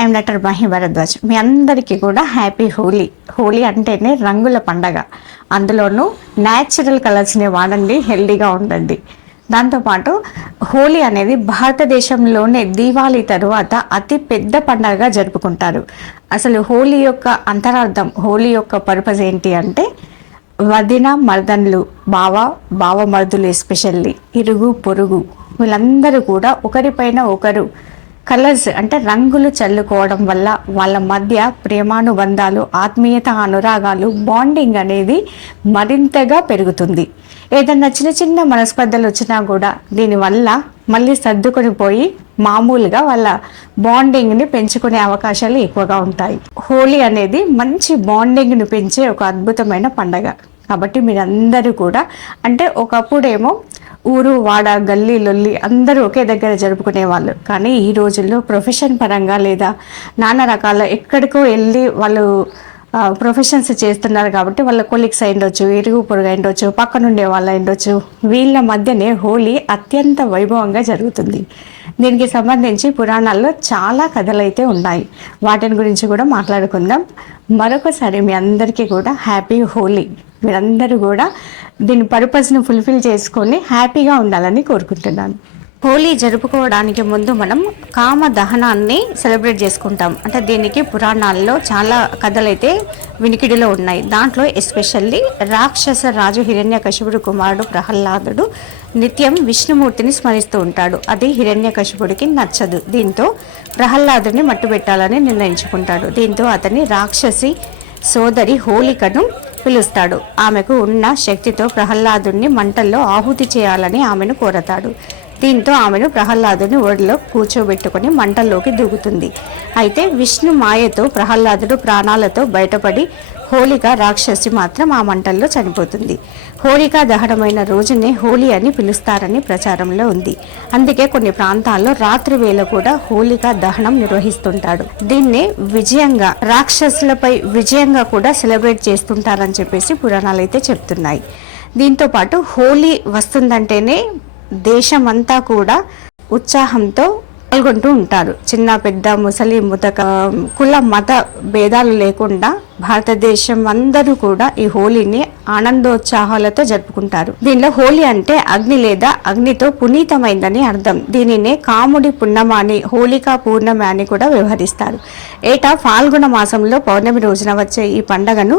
I'm doctor Mahi Bharadwaj. మీ అందరికీ కూడా హ్యాపీ హోలీ. హోలీ అంటేనే రంగుల పండగ. అందులోనూ న్యాచురల్ కలర్స్ని వాడండి, హెల్దీగా ఉండండి. దాంతోపాటు హోలీ అనేది భారతదేశంలోనే దీవాళీ తరువాత అతి పెద్ద పండగగా జరుపుకుంటారు. అసలు హోలీ యొక్క అంతరార్థం, హోలీ యొక్క పర్పస్ ఏంటి అంటే వదిన మర్దన్లు, బావ మర్దులు, ఎస్పెషల్లీ ఇరుగు పొరుగు వీళ్ళందరూ కూడా ఒకరిపైన ఒకరు కలర్స్ అంటే రంగులు చల్లుకోవడం వల్ల వాళ్ళ మధ్య ప్రేమానుబంధాలు, ఆత్మీయత, అనురాగాలు, బాండింగ్ అనేది మరింతగా పెరుగుతుంది. ఏదన్నా చిన్న చిన్న మనస్పర్ధలు వచ్చినా కూడా దీనివల్ల మళ్ళీ సర్దుకొని పోయి మామూలుగా వాళ్ళ బాండింగ్ని పెంచుకునే అవకాశాలు ఎక్కువగా ఉంటాయి. హోలీ అనేది మంచి బాండింగ్ని పెంచే ఒక అద్భుతమైన పండగ. కాబట్టి మీరందరూ కూడా అంటే ఒకప్పుడేమో ఊరు వాడ గల్లీ లొల్లి అందరూ ఒకే దగ్గర జరుపుకునే వాళ్ళు. కానీ ఈ రోజుల్లో ప్రొఫెషన్ పరంగా లేదా నానా రకాల ఎక్కడికో వెళ్ళి వాళ్ళు ప్రొఫెషన్స్ చేస్తున్నారు. కాబట్టి వాళ్ళ కొలీగ్స్ అయిండొచ్చు, ఇరుగు పొరుగు అయిండొచ్చు, పక్కనుండే వాళ్ళు అయిండొచ్చు. వీళ్ళ మధ్యనే హోలీ అత్యంత వైభవంగా జరుగుతుంది. దీనికి సంబంధించి పురాణాల్లో చాలా కథలు అయితే ఉన్నాయి. వాటిని గురించి కూడా మాట్లాడుకుందాం. మరొకసారి మీ అందరికీ కూడా హ్యాపీ హోలీ. మీరందరూ కూడా దీని పర్పస్ను ఫుల్ఫిల్ చేసుకొని హ్యాపీగా ఉండాలని కోరుకుంటున్నాను. హోలీ జరుపుకోవడానికి ముందు మనం కామ దహనాన్ని సెలబ్రేట్ చేసుకుంటాం. అంటే దీనికి పురాణాల్లో చాలా కథలైతే వినికిడిలో ఉన్నాయి. దాంట్లో ఎస్పెషల్లీ రాక్షస రాజు హిరణ్యకశిపుడు కుమారుడు ప్రహ్లాదుడు నిత్యం విష్ణుమూర్తిని స్మరిస్తూ ఉంటాడు. అది హిరణ్యకశిపుడికి నచ్చదు. దీంతో ప్రహ్లాదుని మట్టుబెట్టాలని నిర్ణయించుకుంటాడు. దీంతో అతని రాక్షసి సోదరి హోలికను పిలుస్తాడు. ఆమెకు ఉన్న శక్తితో ప్రహ్లాదుని మంటల్లో ఆహుతి చేయాలని ఆమెను కోరతాడు. దీంతో ఆమెను ప్రహ్లాదుని ఒడిలో కూర్చోబెట్టుకుని మంటల్లోకి దూకుతుంది. అయితే విష్ణు మాయతో ప్రహ్లాదుడు ప్రాణాలతో బయటపడి హోలిక రాక్షసి మాత్రం ఆ మంటల్లో చనిపోతుంది. హోలికా దహనమైన రోజునే హోలీ అని పిలుస్తారని ప్రచారంలో ఉంది. అందుకే కొన్ని ప్రాంతాల్లో రాత్రి వేళ కూడా హోలికా దహనం నిర్వహిస్తుంటాడు. దీన్నే విజయంగా, రాక్షసులపై విజయంగా కూడా సెలబ్రేట్ చేస్తుంటారని చెప్పేసి పురాణాలు అయితే చెప్తున్నాయి. దీంతో పాటు హోలీ వస్తుందంటేనే దేశమంతా కూడా ఉత్సాహంతో పాల్గొంటూ ఉంటారు. చిన్న పెద్ద ముసలి ముతక కుల మత భేదాలు లేకుండా భారతదేశం అందరూ కూడా ఈ హోలీని ఆనందోత్సాహాలతో జరుపుకుంటారు. దీనిలో హోలీ అంటే అగ్ని లేదా అగ్నితో పునీతమైందని అర్థం. దీనినే కాముడి పున్నమాని, హోలికా పూర్ణమి అని కూడా వ్యవహరిస్తారు. ఏటా ఫాల్గుణ మాసంలో పౌర్ణమి రోజున వచ్చే ఈ పండగను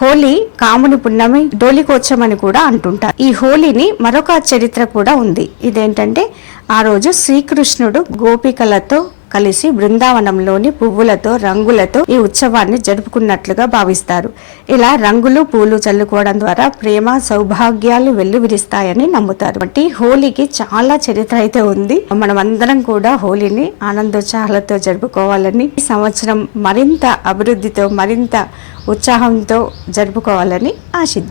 హోలీ, కాముని పున్నమి, డోలికోత్సవం అని కూడా అంటుంటారు. ఈ హోలీని మరొక చరిత్ర కూడా ఉంది. ఇదేంటంటే ఆ రోజు శ్రీకృష్ణుడు గోపికలతో కలిసి బృందావనంలోని పువ్వులతో, రంగులతో ఈ ఉత్సవాన్ని జరుపుకున్నట్లుగా భావిస్తారు. ఇలా రంగులు, పూలు చల్లుకోవడం ద్వారా ప్రేమ, సౌభాగ్యాలు వెల్లువిరుస్తాయని నమ్ముతారు. కాబట్టి హోలీకి చాలా చరిత్ర అయితే ఉంది. మనం అందరం కూడా హోలీని ఆనందోత్సాహాలతో జరుపుకోవాలని, ఈ సంవత్సరం మరింత అభివృద్ధితో, మరింత ఉత్సాహంతో జరుపుకోవాలని ఆశిద్దాం.